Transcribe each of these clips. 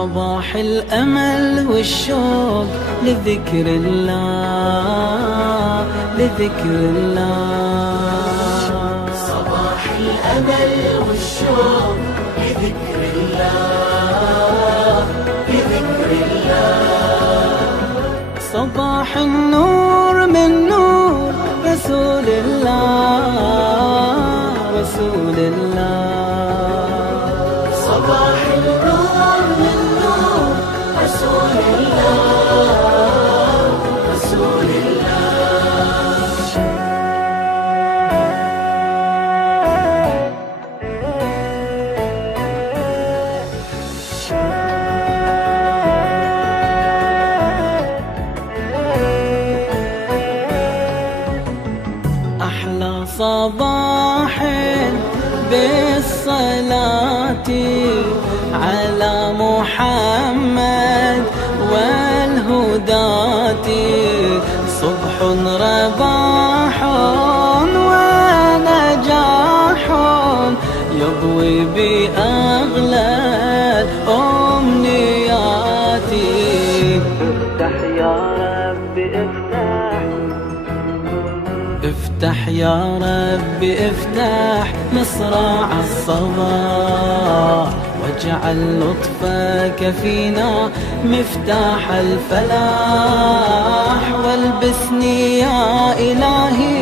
صباح الأمل والشوق لذكر الله، لذكر الله. صباح الأمل والشوق لذكر الله، لذكر الله. صباح النور من نور رسول الله، رسول الله. صباح النور من نور رسول الله، رسول الله. أحلى صباح بالصلاة على محمد والهداة. صبح رباح ونجاح يضوي بأغلى الأمنيات. افتح يا رب افتح، افتح يا رب افتح مصراع الصباح، واجعل لطفك فينا مفتاح الفلاح. والبسني يا إلهي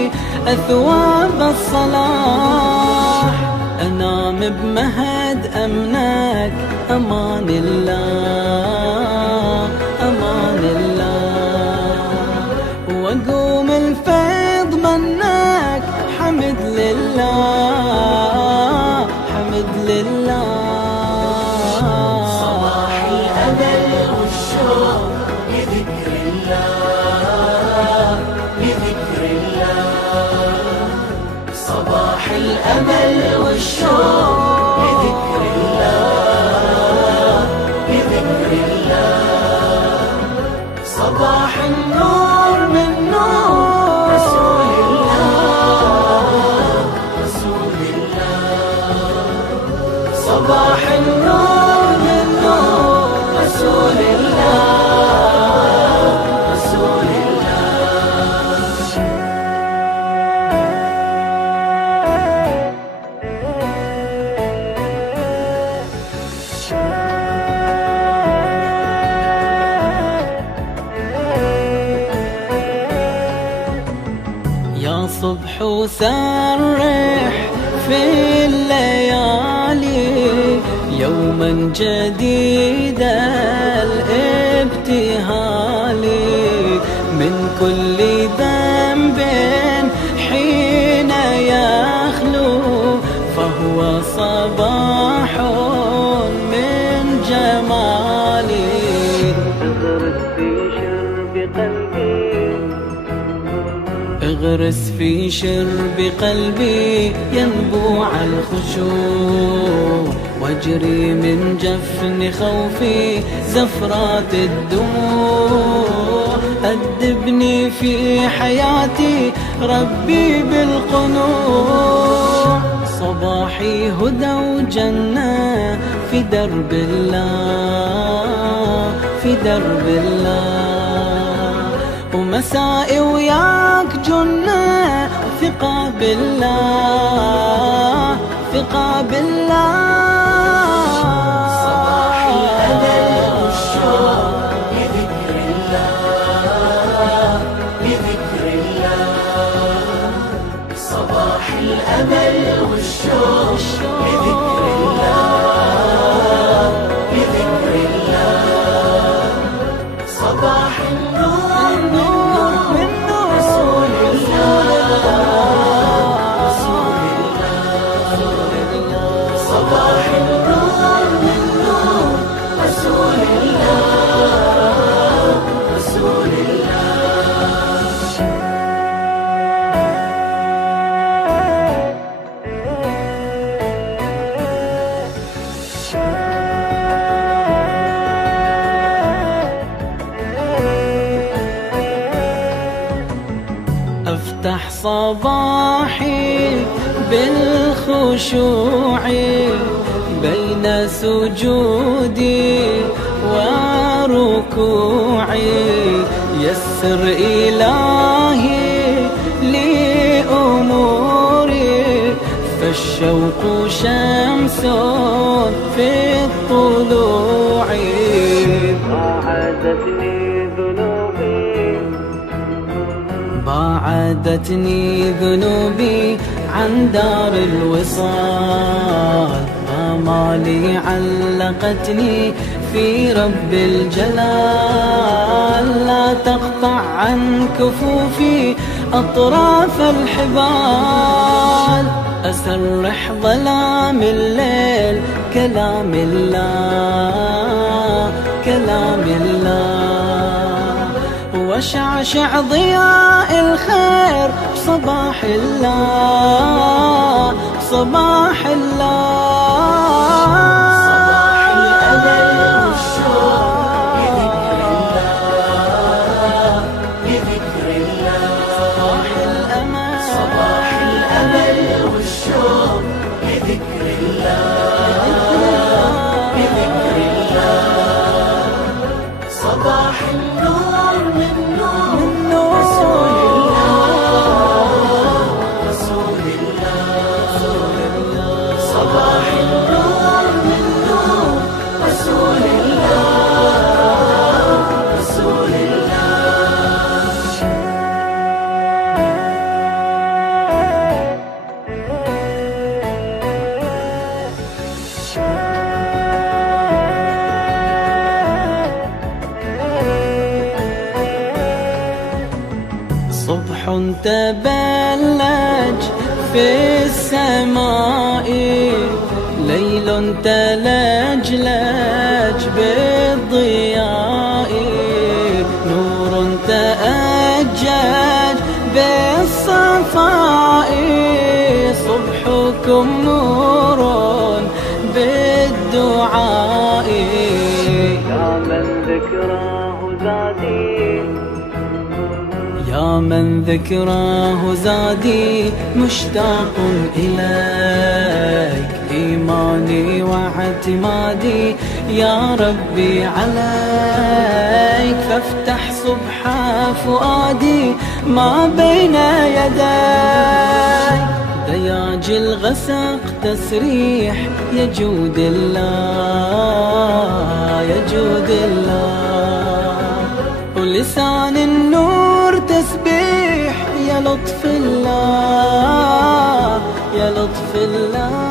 أثواب الصلاح، أنام بمهد أمنك أمان الله، أمان الله. وأقوم الفيض منك حمد لله، حمد لله. صباح الأمل والشوق لذكر الله، لذكر الله. صباح الأمل والشوق لذكر الله، لذكر الله. صباح النور من نور رسول الله، رسول الله. صباح النور من نور رسول الله، رسول الله. يا صبح وسرح في الليالي يوما جديدا الابتهال من كل ذنب حين يخلو، فهو صباح من جمالي. اغرس في شرب قلبي، اغرس في شرب قلبي ينبوع الخشوع، واجري من جفن خوفي زفرات الدموع. أدبني في حياتي ربي بالقنوع، صباحي هدى وجنة في درب الله، في درب الله. ومسائي وياك جنة ثقة بالله، ثقة بالله. صباح الأمل والشوق لذكر الله، لذكر الله. صباح الأمل والشوق لذكر الله، لذكر الله. صباح النور من نور رسول الله، رسول الله. صباح النور من نور رسول الله، رسول الله. افتح صباحي بالخشوع بين سجودي ركوعي، يسر إلهي لي أموري، فالشوق شمس في الطلوع. باعدتني ذنوبي عن دار الوصال، آمالي علقتني في رب الجلال، لا تقطع عن كفوفي أطراف الحبال، أسرح ظلام الليل كلام الله كلام الله، وشعشع ضياء الخير بصباح الله بصباح الله. صباح الأمل والشوق لذكر الله، صباح الأمل صباح الأمل والشوق لذكر الله، لذكر الله. صباح النور من نور رسول الله، رسول الله. صباح النور من نور رسول الله، رسول الله. صبح تبلج في السماء، ليل تلجلج بالضياء، نور تأجج بالصفاء، صبحكم نور بالدعاء. يا من ذكراه زادي، يا من ذكراه زادي مشتاق إليك، إيماني واعتمادي يا ربي عليك، فافتح صبح فؤادي ما بين يديك، دياج الغسق تسريح يجود الله يجود الله، ولسان النور تسبيح يا لطف الله يا لطف الله.